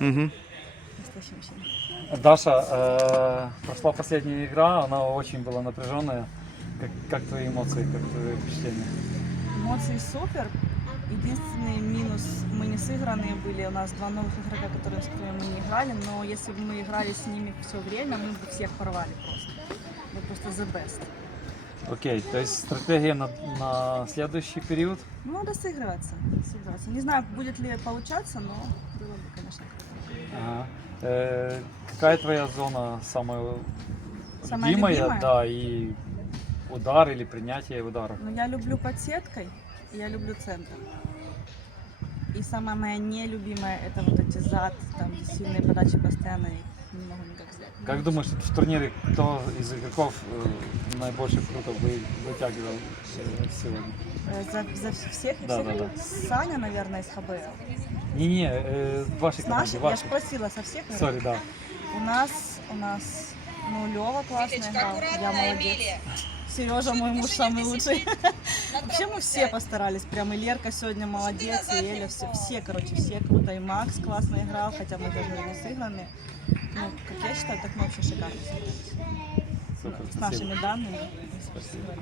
Угу. Даша, э, прошла последняя игра, она очень была напряженная. Как, как твои эмоции, как твои впечатления? Эмоции супер. Единственный минус, мы не сыгранные были, у нас два новых игрока, которые, с которыми мы не играли, но если бы мы играли с ними все время, мы бы всех порвали просто. Мы просто the best. Окей, то есть стратегия на, на следующий период? Ну, надо сыгрываться, сыгрываться. Не знаю, будет ли получаться, но было бы, конечно, круто. Ага. Э, какая твоя зона самая, Самая любимая, любимая? Да, и удар или принятие ударов? Но я люблю под сеткой, и я люблю центр. И самая моя нелюбимая это вот эти зад, там сильные подачи постоянно, и не могу никак взять. Как думаешь, в турнире кто из игроков э, наибольше фрутов вы, вытягивал э, сегодня? Э, За, за всех и Да, всех? да, да. Саня, наверное, из ХБЛ. Не-не, э, в вашей С команде, наших, я вашей. же просила со всех. Сори, да. У нас, у нас, ну, Лева классно играл, я молодец. Сережа, мой муж, самый лучший. Вообще мы все постарались, прям и Лерка сегодня молодец, и Эля, все, все, короче, все круто, и Макс классно играл, хотя мы даже не сыграны. Ну, как я считаю, так мы вообще шикарно сыграли. Супер, С спасибо. нашими данными. Спасибо.